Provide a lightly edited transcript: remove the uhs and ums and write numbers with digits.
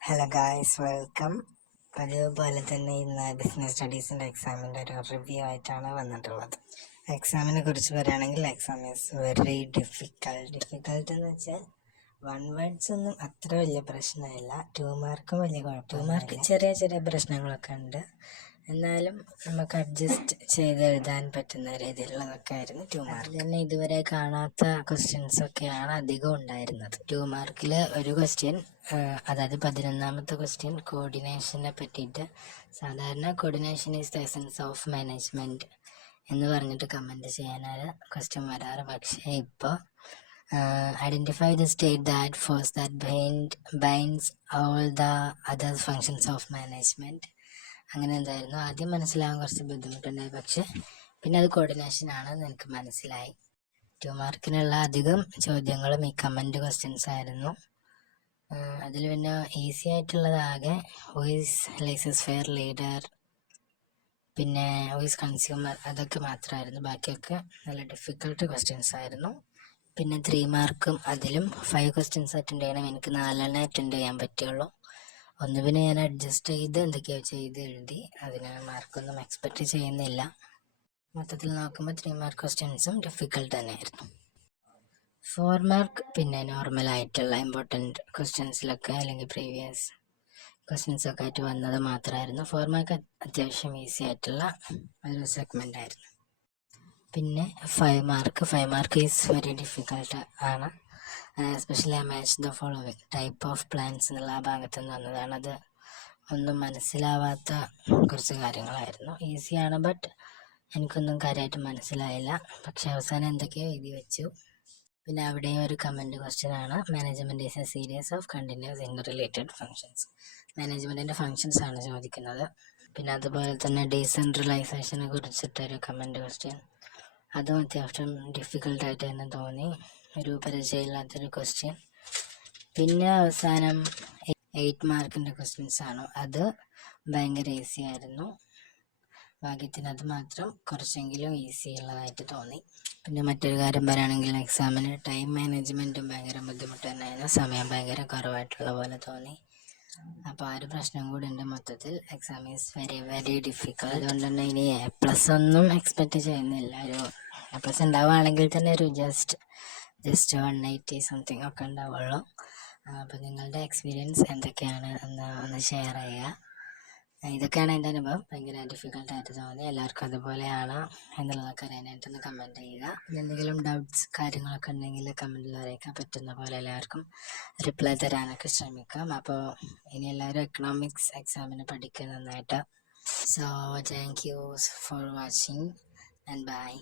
Hello guys, welcome. പതിവുപോലെ തന്നെ ഇന്ന് ബിസിനസ് സ്റ്റഡീസിൻ്റെ എക്സാമിൻ്റെ ഒരു റിവ്യൂ ആയിട്ടാണ് വന്നിട്ടുള്ളത്. എക്സാമിനെ കുറിച്ച് പറയുകയാണെങ്കിൽ എക്സാം ഈസ് വെരി ഡിഫിക്കൾട്ട് എന്ന് വെച്ചാൽ വൺ വേർഡ്സ് ഒന്നും അത്ര വലിയ പ്രശ്നമില്ല. 2 മാർക്കും വലിയ കുഴപ്പം. 2 മാർക്ക് ചെറിയ ചെറിയ പ്രശ്നങ്ങളൊക്കെ ഉണ്ട്, എന്നാലും നമുക്ക് അഡ്ജസ്റ്റ് ചെയ്ത് എഴുതാൻ പറ്റുന്ന രീതിയിലുള്ളതൊക്കെ ആയിരുന്നു 2 മാർക്ക്. തന്നെ ഇതുവരെ കാണാത്ത ക്വസ്റ്റ്യൻസ് ഒക്കെയാണ് അധികം ഉണ്ടായിരുന്നത്. 2 മാർക്കിൽ ഒരു ക്വസ്റ്റ്യൻ, അതായത് 11ാമത്തെ ക്വസ്റ്റ്യൻ കോർഡിനേഷനെ പറ്റിയിട്ട്. സാധാരണ coordination is the essence of management എന്ന് പറഞ്ഞിട്ട് കമൻറ്റ് ചെയ്യാനാണ് ക്വസ്റ്റ്യൻ വരാറ്. പക്ഷേ ഇപ്പോൾ identify the state that force that binds all the other functions of management. അങ്ങനെ എന്തായിരുന്നു ആദ്യം മനസ്സിലാകാൻ കുറച്ച് ബുദ്ധിമുട്ടുണ്ടായി, പക്ഷെ പിന്നെ അത് കോർഡിനേഷനാണെന്ന് എനിക്ക് മനസ്സിലായി. 2 മാർക്കിനുള്ള അധികം ചോദ്യങ്ങളും ഈ കമൻറ്റ് ക്വസ്റ്റ്യൻസ് ആയിരുന്നു. അതിൽ പിന്നെ ഈസി ആയിട്ടുള്ളതാകെ who is laissez faire leader, പിന്നെ ഹു ഈസ് കൺസ്യൂമർ, അതൊക്കെ മാത്രമായിരുന്നു. ബാക്കിയൊക്കെ നല്ല ഡിഫിക്കൽട്ട് ക്വസ്റ്റ്യൻസ് ആയിരുന്നു. പിന്നെ 3 മാർക്കും അതിലും 5 ക്വസ്റ്റ്യൻസ് അറ്റൻഡ് ചെയ്യണം. എനിക്ക് 4 അറ്റൻഡ് ചെയ്യാൻ പറ്റുള്ളൂ. ഒന്ന് പിന്നെ ഞാൻ അഡ്ജസ്റ്റ് ചെയ്ത് എന്തൊക്കെയോ ചെയ്ത് എഴുതി, അതിന് മാർക്കൊന്നും എക്സ്പെക്റ്റ് ചെയ്യുന്നില്ല. മൊത്തത്തിൽ നോക്കുമ്പോൾ 3 മാർക്ക് ക്വസ്റ്റ്യൻസും ഡിഫിക്കൽട്ട് തന്നെയായിരുന്നു. 4 മാർക്ക് പിന്നെ നോർമലായിട്ടുള്ള ഇമ്പോർട്ടൻറ്റ് ക്വസ്റ്റ്യൻസിലൊക്കെ അല്ലെങ്കിൽ പ്രീവിയസ് ക്വസ്റ്റ്യൻസൊക്കെ ആയിട്ട് വന്നത് മാത്രമായിരുന്നു. 4 മാർക്ക് അത്യാവശ്യം ഈസി ആയിട്ടുള്ള ഒരു സെഗ്മെൻ്റ് ആയിരുന്നു. പിന്നെ 5 മാർക്ക് ഈസ് വെരി ഡിഫിക്കൽട്ട് ആണ്. Especially match the following type of plants എന്നുള്ള ആ ഭാഗത്ത് നിന്ന് വന്നതാണ്. അത് ഒന്നും മനസ്സിലാവാത്ത കുറച്ച് കാര്യങ്ങളായിരുന്നു. ഈസിയാണ്, ബട്ട് എനിക്കൊന്നും കാര്യമായിട്ട് മനസ്സിലായില്ല. പക്ഷെ അവസാനം എന്തൊക്കെയോ എഴുതി വെച്ചു. പിന്നെ അവിടെയും ഒരു കമൻറ്റ് ക്വസ്റ്റ്യൻ ആണ്, management is a series of continuous interrelated functions. മാനേജ്മെൻറ്റിൻ്റെ ഫങ്ഷൻസ് ആണ് ചോദിക്കുന്നത്. പിന്നെ അതുപോലെ തന്നെ ഡീസെൻട്രലൈസേഷനെ കുറിച്ചിട്ടൊരു കമൻറ്റ് ക്വസ്റ്റ്യൻ, അതും അത്യാവശ്യം ഡിഫിക്കൽട്ടായിട്ട് തന്നെ തോന്നി. ഒരു പരിചയമില്ലാത്തൊരു ക്വസ്റ്റ്യൻ. പിന്നെ അവസാനം 8 മാർക്കിൻ്റെ ക്വസ്റ്റ്യൻസ് ആണ്. അത് ഭയങ്കര ഈസി ആയിരുന്നു. ഭാഗ്യത്തിന് അത് മാത്രം കുറച്ചെങ്കിലും ഈസി ഉള്ളതായിട്ട് തോന്നി. പിന്നെ മറ്റൊരു കാര്യം പറയുകയാണെങ്കിൽ എക്സാമിന് ടൈം മാനേജ്മെൻറ്റും ഭയങ്കര ബുദ്ധിമുട്ട് തന്നെയായിരുന്നു. സമയം ഭയങ്കര കുറവായിട്ടുള്ള പോലെ തോന്നി. അപ്പോൾ ആ ഒരു പ്രശ്നം കൂടി ഉണ്ട്. മൊത്തത്തിൽ എക്സാം ഈസ് വെരി ഡിഫിക്കൽട്ട്. അതുകൊണ്ട് തന്നെ ഇനി A+ ഒന്നും എക്സ്പെക്റ്റ് ചെയ്യുന്നില്ല. ഒരു A+ ഉണ്ടാവുകയാണെങ്കിൽ തന്നെ ഒരു ജസ്റ്റ് 180 സംതിങ് ഒക്കെ ഉണ്ടാവുള്ളൂ. അപ്പോൾ നിങ്ങളുടെ എക്സ്പീരിയൻസ് എന്തൊക്കെയാണ് എന്ന് ഒന്ന് ഷെയർ ചെയ്യുക. ഇതൊക്കെയാണ് എൻ്റെ അനുഭവം. ഭയങ്കര ഡിഫിക്കൽട്ടായിട്ട് തോന്നി. എല്ലാവർക്കും അതുപോലെയാണ് എന്നുള്ളതൊക്കെ അറിയാനായിട്ടൊന്ന് കമൻറ്റ് ചെയ്യുക. എന്തെങ്കിലും ഡൗട്ട്സ് കാര്യങ്ങളൊക്കെ ഉണ്ടെങ്കിൽ കമൻറ്റിൽ അറിയിക്കാൻ പറ്റുന്ന പോലെ എല്ലാവർക്കും റിപ്ലൈ തരാനൊക്കെ ശ്രമിക്കാം. അപ്പോൾ ഇനി എല്ലാവരും എക്കണോമിക്സ് എക്സാമിന് പഠിക്കുക നന്നായിട്ട്. So thank you for watching and by.